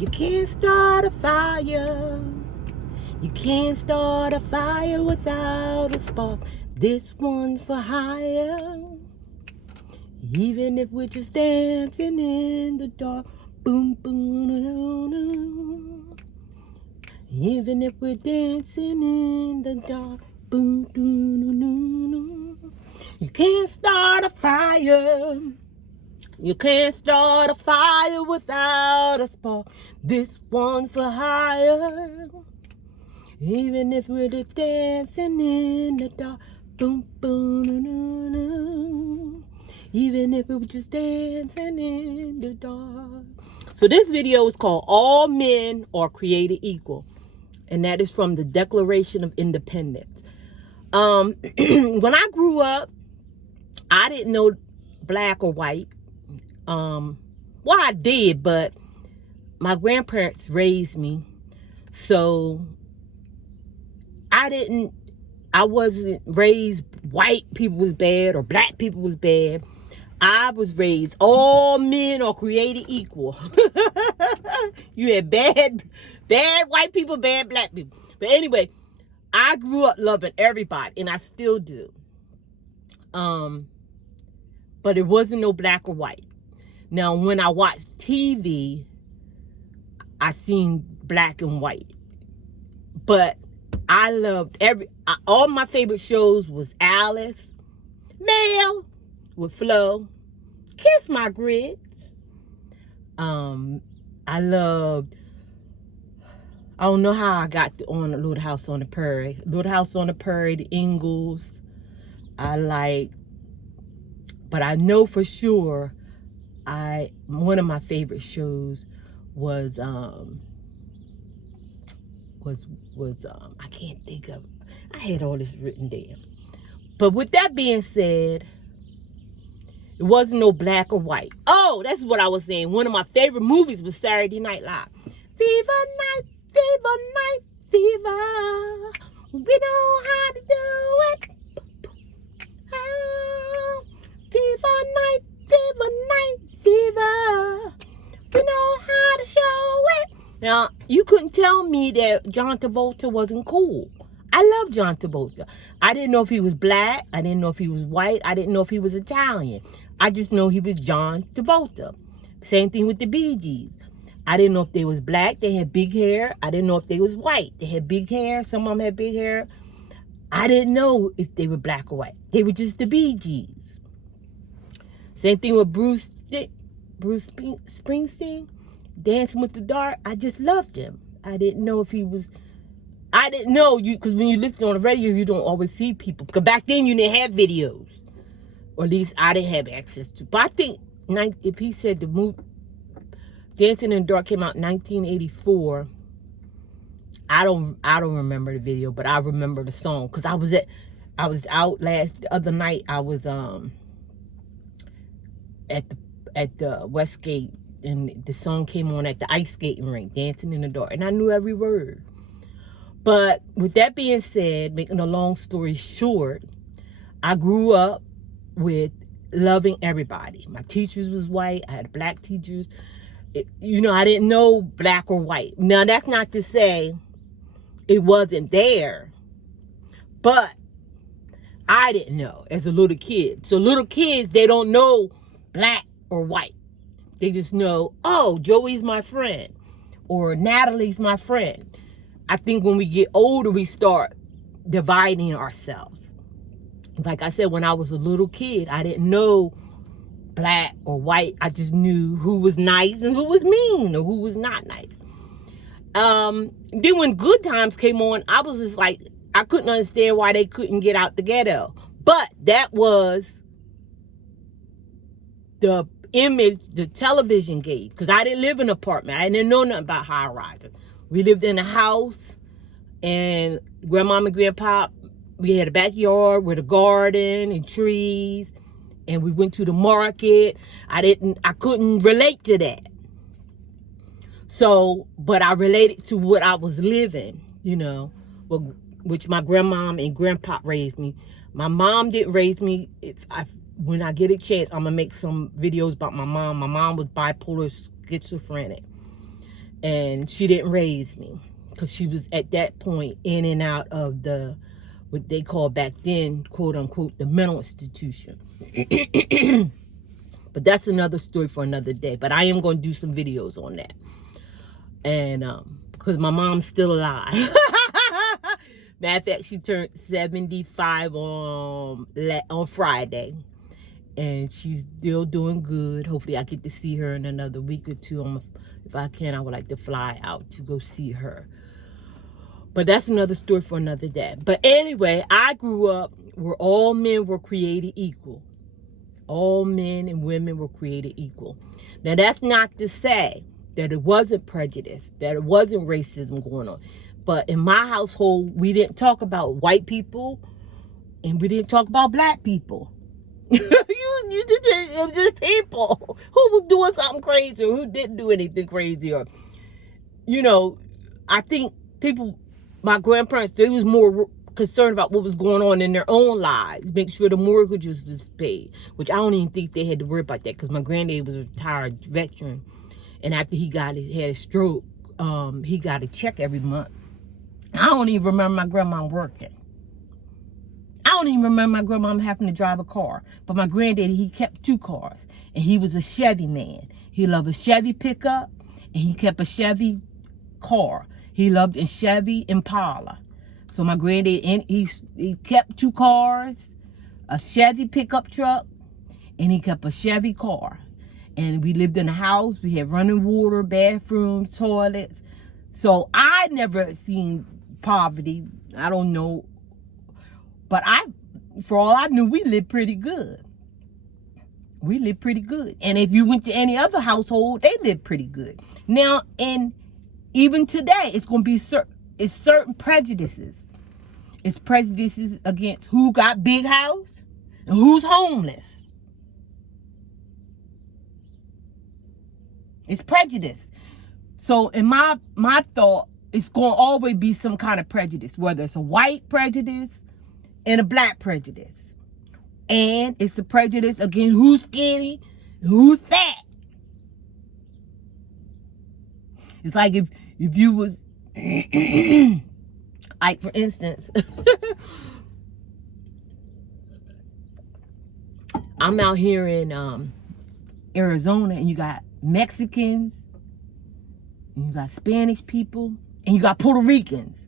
You can't start a fire. You can't start a fire without a spark. This one's for hire. Even if we're just dancing in the dark. Boom, boom, no, no. Even if we're dancing in the dark. Boom, boom, no, no. You can't start a fire. You can't start a fire without a spark. This one's for hire. Even if we're just dancing in the dark. Boom, boom, no, no, no. Even if we were just dancing in the dark. So this video is called All Men Are Created Equal. And that is from the Declaration of Independence. When I grew up, I didn't know black or white. Well, I did, but my grandparents raised me. So I wasn't raised white people was bad or black people was bad. I was raised all men are created equal. You had bad white people, bad black people. But anyway, I grew up loving everybody, and I still do. But it wasn't no black or white. Now, when I watched TV, I seen black and white. But I loved all my favorite shows was Alice, Mel with Flo, Kiss My Grits. I loved, I don't know how I got on Little House on the Prairie. Little House on the Prairie, the Ingalls. But I know for sure one of my favorite shows was I can't think of, I had all this written down. But with that being said, it wasn't no black or white. Oh, that's what I was saying. One of my favorite movies was Saturday Night Live. Fever night, fever night, fever. We know how to do it. Oh, fever night, fever. We know how to show it. Now, you couldn't tell me that John Travolta wasn't cool. I love John Travolta. I didn't know if he was black. I didn't know if he was white. I didn't know if he was Italian. I just know he was John Travolta. Same thing with the Bee Gees. I didn't know if they was black. They had big hair. I didn't know if they was white. They had big hair. Some of them had big hair. I didn't know if they were black or white. They were just the Bee Gees. Same thing with Bruce Springsteen. Dancing with the Dark. I just loved him. I didn't know if he was... I didn't know, because when you listen on the radio, you don't always see people. Because back then, you didn't have videos. Or at least I didn't have access to. But I think, if he said the movie Dancing in the Dark came out in 1984, I don't remember the video, but I remember the song. Because I was out the other night, I was at the Westgate, and the song came on at the ice skating rink, Dancing in the Dark. And I knew every word. But with that being said, making a long story short, I grew up with loving everybody. My teachers was white. I had black teachers. I didn't know black or white. Now, that's not to say it wasn't there. But I didn't know as a little kid. So little kids, they don't know black or white. They just know, oh, Joey's my friend. Or Natalie's my friend. I think when we get older, we start dividing ourselves. Like I said, when I was a little kid, I didn't know black or white. I just knew who was nice and who was mean or who was not nice. Then when Good Times came on, I was just like, I couldn't understand why they couldn't get out the ghetto. But that was the image the television gave. Because I didn't live in an apartment. I didn't know nothing about high rises. We lived in a house, and Grandma and Grandpa, we had a backyard with a garden and trees, and we went to the market. I couldn't relate to that. So, but I related to what I was living, which my grandma and grandpa raised me. My mom didn't raise me. When I get a chance, I'm going to make some videos about my mom. My mom was bipolar schizophrenic. And she didn't raise me because she was at that point in and out of what they called back then, quote unquote, the mental institution. But that's another story for another day. But I am going to do some videos on that. And because my mom's still alive. Matter of fact, she turned 75 on Friday. And she's still doing good. Hopefully I get to see her in another week or two. If I can, I would like to fly out to go see her. But that's another story for another day. But anyway, I grew up where all men were created equal. All men and women were created equal. Now, that's not to say that it wasn't prejudice, that it wasn't racism going on. But in my household, we didn't talk about white people and we didn't talk about black people. It was just people who was doing something crazy or who didn't do anything crazy. Or, I think my grandparents, they was more concerned about what was going on in their own lives, make sure the mortgages was paid, which I don't even think they had to worry about that because my granddad was a retired veteran, and after he had a stroke, he got a check every month. I don't even remember my grandma working. I don't even remember my grandma having to drive a car. But my granddaddy, he kept 2 cars. And he was a Chevy man. He loved a Chevy pickup. And he kept a Chevy car. He loved a Chevy Impala. So my granddaddy, he kept 2 cars, a Chevy pickup truck, and he kept a Chevy car. And we lived in a house. We had running water, bathrooms, toilets. So I never seen poverty. I don't know. But for all I knew, we lived pretty good. We lived pretty good. And if you went to any other household, they lived pretty good. Now, and even today, it's going to be certain prejudices. It's prejudices against who got big house and who's homeless. It's prejudice. So in my thought, it's going to always be some kind of prejudice, whether it's a white prejudice and a black prejudice. And it's a prejudice against who's skinny and who's fat. It's like if you was, like for instance, I'm out here in Arizona and you got Mexicans, and you got Spanish people, and you got Puerto Ricans.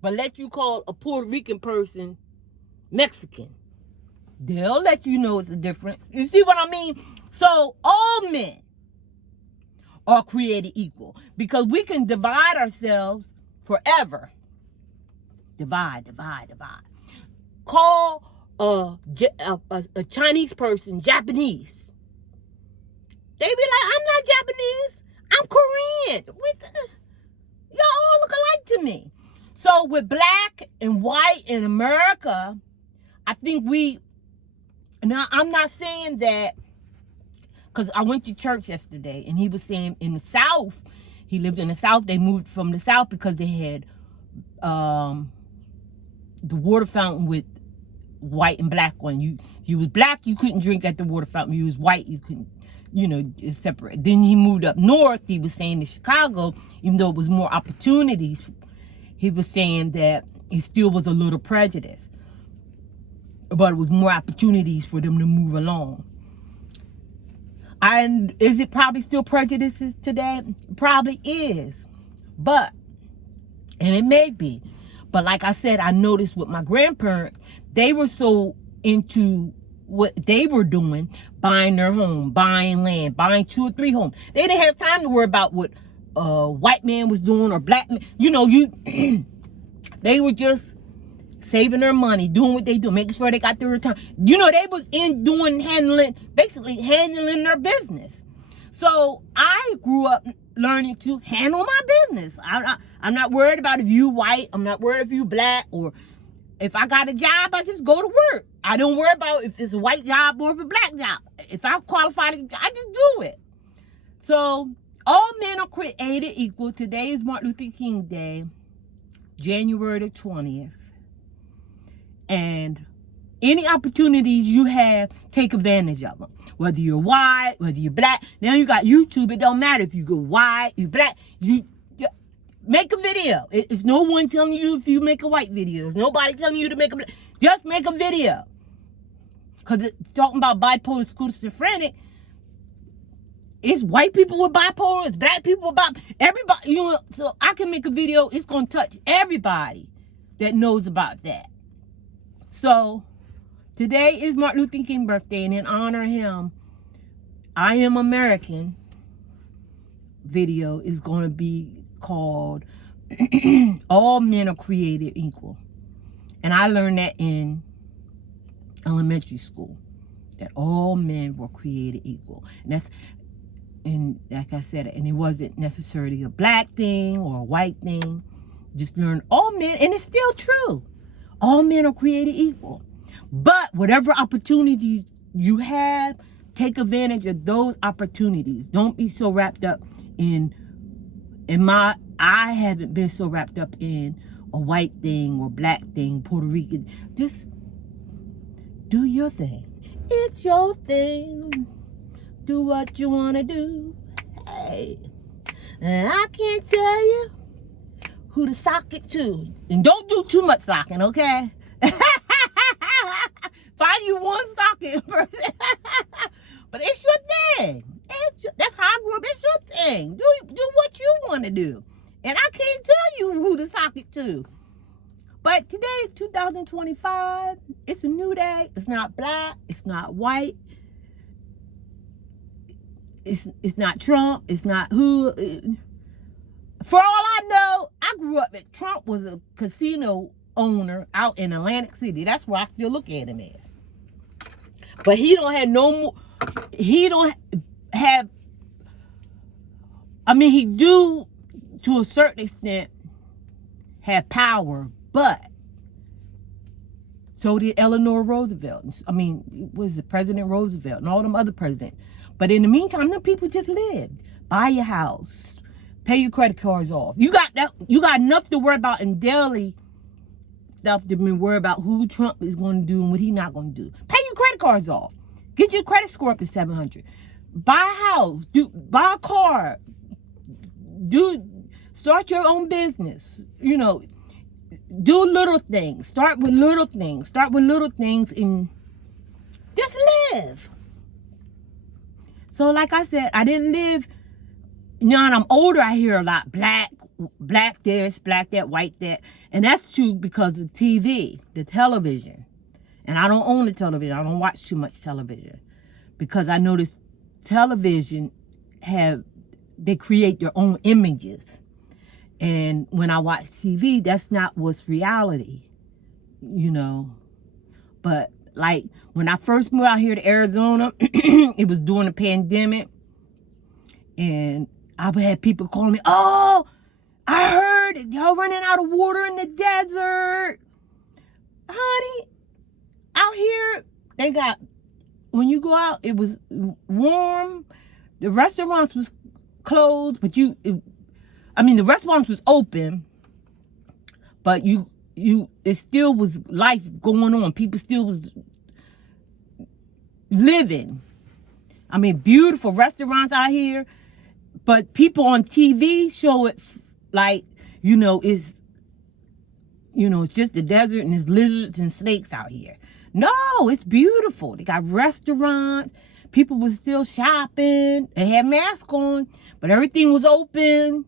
But let you call a Puerto Rican person Mexican. They'll let you know it's a difference. You see what I mean? So all men are created equal because we can divide ourselves forever. Divide. Call a Chinese person Japanese. They be like, I'm not Japanese. I'm Korean. Y'all all look alike to me. So with black and white in America, I think now I'm not saying that, because I went to church yesterday and he was saying in the South, he lived in the South, they moved from the South because they had the water fountain with white and black on. You was black, you couldn't drink at the water fountain. You was white, you couldn't, it's separate. Then he moved up north, he was saying in Chicago, even though it was more opportunities, he was saying that it still was a little prejudice, but it was more opportunities for them to move along. And is it probably still prejudices today? Probably is, and it may be. But like I said, I noticed with my grandparents, they were so into what they were doing, buying their home, buying land, buying 2 or 3 homes. They didn't have time to worry about what white man was doing or black man. They were just saving their money, doing what they do, making sure they got their return. They was basically handling their business. So I grew up learning to handle my business. I'm not worried about if you white. I'm not worried if you black, or if I got a job, I just go to work. I don't worry about if it's a white job or if it's a black job. If I'm qualified, I just do it. So all men are created equal. Today is Martin Luther King Day, January the 20th. And Any opportunities you have, take advantage of them. Whether you're white, whether you're black. Now you got YouTube. It don't matter if you go white, you black. You make a video. It's no one telling you if you make a white video. There's nobody telling you to make a black. Just make a video. Because it's talking about bipolar schizophrenic. It's white people with bipolar. It's black people with bipolar. Everybody, you know, so I can make a video. It's going to touch everybody that knows about that. So, today is Martin Luther King's birthday, and in honor of him, I Am American video is going to be called All Men Are Created Equal. And I learned that in elementary school, that all men were created equal. And like I said, and it wasn't necessarily a black thing or a white thing. Just learn all men, and it's still true. All men are created equal. But whatever opportunities you have, take advantage of those opportunities. Don't be so wrapped up I haven't been so wrapped up in a white thing or black thing, Puerto Rican. Just do your thing. It's your thing. Do what you want to do. Hey. And I can't tell you who to sock it to. And don't do too much socking, okay? Find you one socking person. But it's your thing. That's how I grew up. It's your thing. Do what you want to do. And I can't tell you who to sock it to. But today is 2025. It's a new day. It's not black. It's not white. It's not Trump. It's not who. For all I know, I grew up that Trump was a casino owner out in Atlantic City. That's where I still look at him as. But he don't have no more. He don't have. I mean, he do to a certain extent have power, but so did Eleanor Roosevelt. I mean, was it President Roosevelt and all them other presidents. But in the meantime, them people just lived. Buy your house, pay your credit cards off. You got that. You got enough to worry about in daily stuff to be worried about who Trump is going to do and what he's not going to do. Pay your credit cards off. Get your credit score up to 700. Buy a house. Buy a car. Start your own business. You know, do little things. Start with little things. Start with little things and just live. So like I said, I didn't live, now I'm older, I hear a lot, black this, black that, white that. And that's true because of TV, the television. And I don't own the television. I don't watch too much television. Because I notice television they create their own images. And when I watch TV, that's not what's reality, you know. But like when I first moved out here to Arizona, it was during the pandemic. And I had people calling me, oh, I heard y'all running out of water in the desert. Honey, out here, they got, when you go out, it was warm. The restaurants was closed, but the restaurants was open, but it still was life going on. People still was living. I mean, beautiful restaurants out here, but people on TV show it like, it's just the desert and there's lizards and snakes out here. No, it's beautiful. They got restaurants. People were still shopping. They had masks on, but everything was open.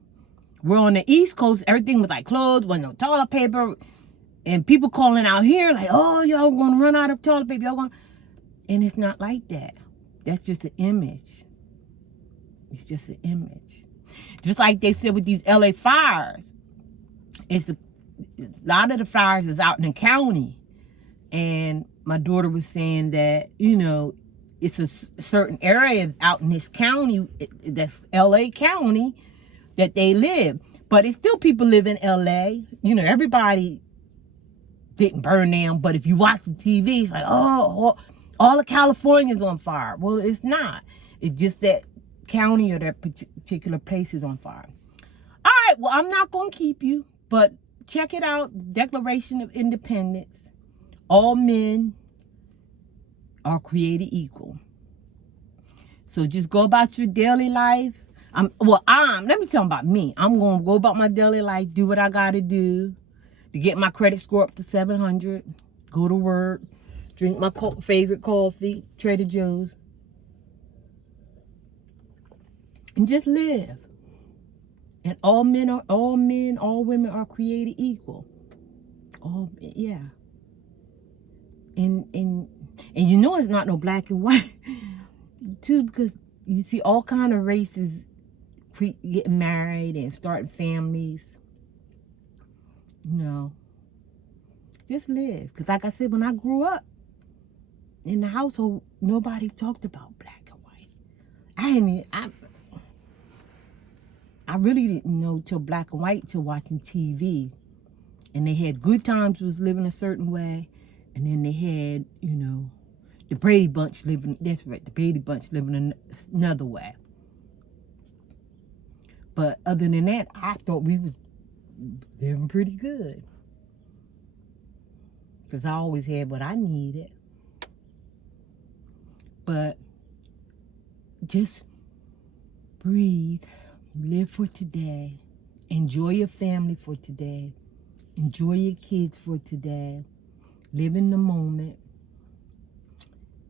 We're on the East Coast. Everything was like closed. Wasn't no toilet paper. And people calling out here like, oh, y'all going to run out of toilet paper. And it's not like that. That's just an image. It's just an image. Just like they said with these LA fires. A lot of the fires is out in the county. And my daughter was saying that, it's a certain area out in this county, that's LA County, that they live. But it's still people live in LA. Everybody didn't burn down. But if you watch the TV, it's like, oh, all of California's on fire. Well, it's not. It's just that county or that particular place is on fire. All right, well, I'm not going to keep you. But check it out, Declaration of Independence. All men are created equal. So just go about your daily life. Let me tell you about me. I'm going to go about my daily life, do what I got to do to get my credit score up to 700, go to work, drink my favorite coffee, Trader Joe's, and just live. And all men, all women are created equal. Yeah. And you know it's not no black and white too, because you see all kind of races getting married and starting families. You know, just live. Because like I said, when I grew up in the household, nobody talked about black and white. I really didn't know till black and white till watching TV. And they had good times was living a certain way. And then they had, you know, the Brady Bunch living, that's right, the Brady Bunch living another way. But other than that, I thought we was living pretty good. Because I always had what I needed. But just breathe, live for today, enjoy your family for today, enjoy your kids for today, live in the moment.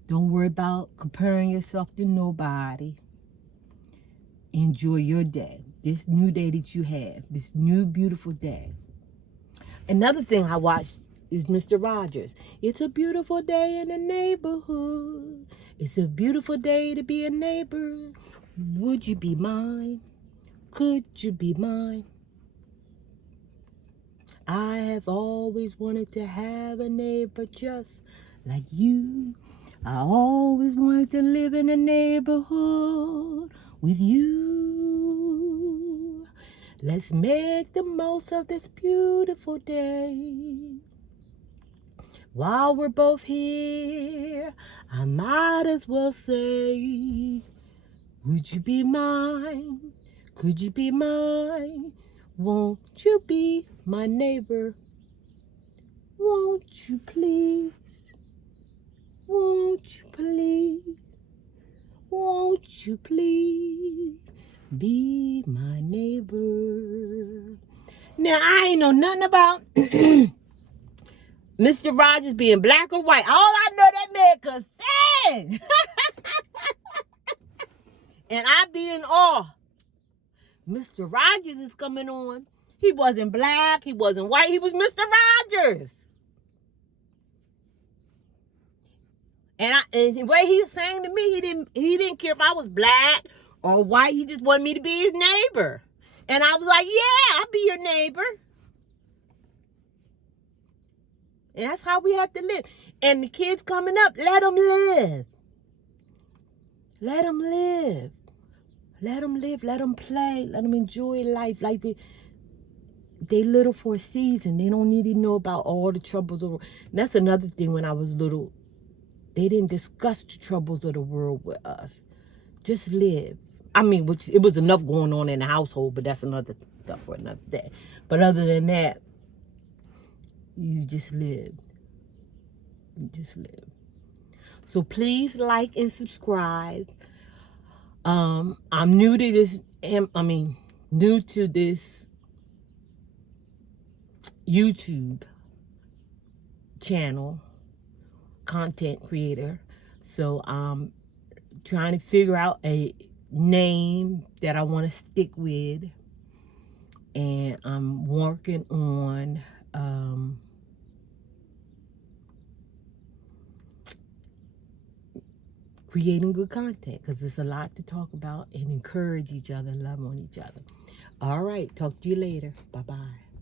Don't worry about comparing yourself to nobody. Enjoy your day, this new day that you have, this new beautiful day. Another thing I watched is Mr. Rogers. It's a beautiful day in the neighborhood. It's a beautiful day to be a neighbor. Would you be mine? Could you be mine? I have always wanted to have a neighbor just like you. I always wanted to live in a neighborhood with you. Let's make the most of this beautiful day. While we're both here, I might as well say, would you be mine? Could you be mine? Won't you be my neighbor? Won't you please? Won't you please? Won't you please be my neighbor? Now, I ain't know nothing about Mr. Rogers being black or white. All I know, that man could sing. And I be in awe. Mr. Rogers is coming on. He wasn't black. He wasn't white. He was Mr. Rogers. And the way he sang to me, he didn't care if I was black or white. He just wanted me to be his neighbor. And I was like, yeah, I'll be your neighbor. And that's how we have to live. And the kids coming up, let them live. Let them live. Let them live. Let them play. Let them enjoy life. Like they little for a season. They don't need to know about all the troubles of the world. And that's another thing. When I was little, they didn't discuss the troubles of the world with us. Just live. I mean, it was enough going on in the household, but that's another stuff for another day. But other than that, you just live. You just live. So please like and subscribe. I'm new to this. New to this YouTube channel, content creator. So I'm trying to figure out a name that I want to stick with, and I'm working on creating good content, because there's a lot to talk about and encourage each other, love on each other. All right, talk to you later. Bye-bye.